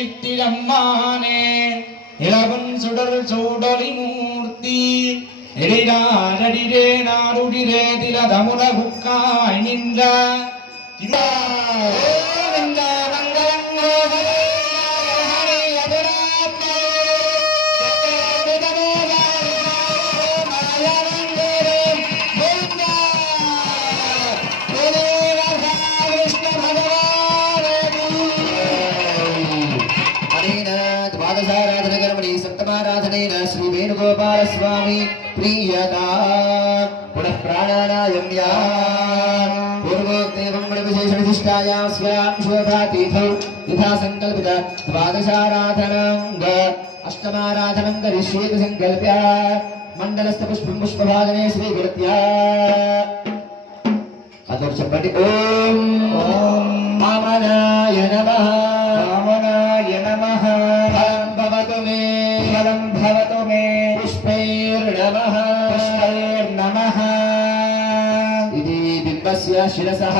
உலப்பில்கீர்த்திரம்மானே இளவன் சுடர் சூடொலி மூர்த்தி எழிலாரடிரே நாடுடிரே திலதமுல புக்காய் நின்ற श्री वेणुगोपाल स्वामी प्रियता पुनः प्राणानायं या पूर्वोक्तेवं गुणविशेषण विशिष्टायां स्यां शोभातीथौ यथा संकल्पित द्वादशाराधनांग अष्टमाराधनं करिष्येति संकल्प्य मंडलस्थ पुष्पं पुष्पभाजने स्वीकृत्य अतः चपटि ओम वामनाय नमः वामनाय नमः भवतु मे फलं भवतु मे पुष्पैर्नमः पुष्पैर्नमः इति बिम्बस्य शिरसः